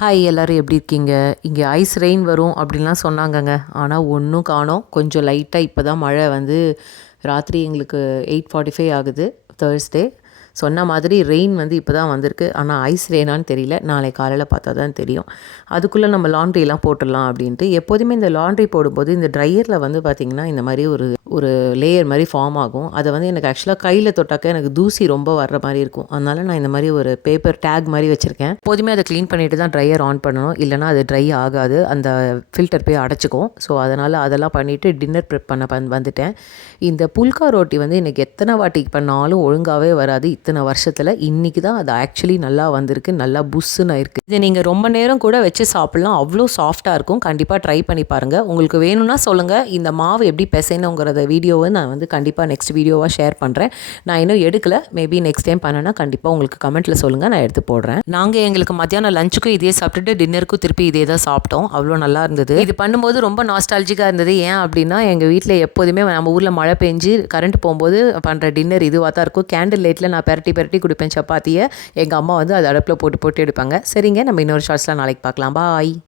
Hi எல்லோரும் எப்படி இருக்கீங்க? இங்கே ஐஸ் ரெயின் வரும் அப்படின்லாம் சொன்னாங்கங்க. ஆனால் ஒன்றும் காணோம். கொஞ்சம் லைட்டாக இப்போ தான் மழை வந்து ராத்திரி எங்களுக்கு 8:45 ஆகுது தேர்ஸ்டே. சொன்ன மாதிரி ரெயின் வந்து இப்போ தான் வந்திருக்கு. ஆனால் ஐஸ் ரெயினான்னு தெரியல. நாளை காலையில் பார்த்தா தான் தெரியும். அதுக்குள்ளே நம்ம லாண்ட்ரிலாம் போட்டுடலாம் அப்படின்ட்டு. எப்போதுமே இந்த லாண்ட்ரி போடும்போது இந்த ட்ரையரில் வந்து பார்த்திங்கன்னா இந்த மாதிரி ஒரு ஒரு லேயர் மாதிரி ஃபார்ம் ஆகும். அதை வந்து எனக்கு ஆக்சுவலாக கையில் தொட்டாக்க எனக்கு தூசி ரொம்ப வர்ற மாதிரி இருக்கும். அதனால் நான் இந்த மாதிரி ஒரு பேப்பர் டேக் மாதிரி வச்சுருக்கேன். எப்போதுமே அதை க்ளீன் பண்ணிவிட்டு தான் ட்ரையர் ஆன் பண்ணணும். இல்லைனா அது ட்ரை ஆகாது. அந்த ஃபில்டர் போய் அடைச்சிக்கும். ஸோ அதனால் அதெல்லாம் பண்ணிவிட்டு டின்னர் ப்ரிப் பண்ண வந்துட்டேன். இந்த புல்கா ரோட்டி வந்து எனக்கு எத்தனை வாட்டி பண்ணாலும் ஒழுங்காகவே வராது. இத்தனை வருஷத்தில் இன்றைக்கி தான் அது ஆக்சுவலி நல்லா வந்திருக்கு. நல்லா புஷ்ஷுன்னு இருக்குது. இதை நீங்கள் ரொம்ப நேரம் கூட வச்சு சாப்பிட்லாம். அவ்வளோ சாஃப்டாக இருக்கும். கண்டிப்பாக ட்ரை பண்ணி பாருங்கள். உங்களுக்கு வேணும்னா சொல்லுங்கள். இந்த மாவு எப்படி பிசையணுங்கிறத வீடியோவை நான் வந்து கண்டிப்பாக நெக்ஸ்ட் வீடியோவாக ஷேர் பண்ணுறேன். நான் இன்னும் எடுக்கலை. மேபி நெக்ஸ்ட் டைம் பண்ணேன்னா கண்டிப்பாக உங்களுக்கு கமெண்ட்டில் சொல்லுங்கள். நான் எடுத்து போடுறேன். நாங்கள் எங்களுக்கு மத்தியானம் லஞ்சுக்கும் இதே சாப்பிட்டுட்டு டின்னருக்கும் திருப்பி இதே தான் சாப்பிட்டோம். அவ்வளோ நல்லா இருந்தது. இது பண்ணும்போது ரொம்ப நாஸ்டாலஜிக்காக இருந்தது. ஏன் அப்படின்னா எங்கள் வீட்டில் எப்போதுமே நம்ம ஊரில் மழை பெஞ்சு கரண்ட் போகும்போது பண்ணுற டின்னர் இதுவாக தான் இருக்கும். கேண்டில் லைட்டில் நான் பெரட்டி குடிப்பேன் சப்பாத்தியை. எங்கள் அம்மா வந்து அது அடுப்பில் போட்டு எடுப்பாங்க. சரிங்க, நம்ம இன்னொரு ஷார்ட்ஸ்லாம் நாளைக்கு பார்க்கலாம். பாய்.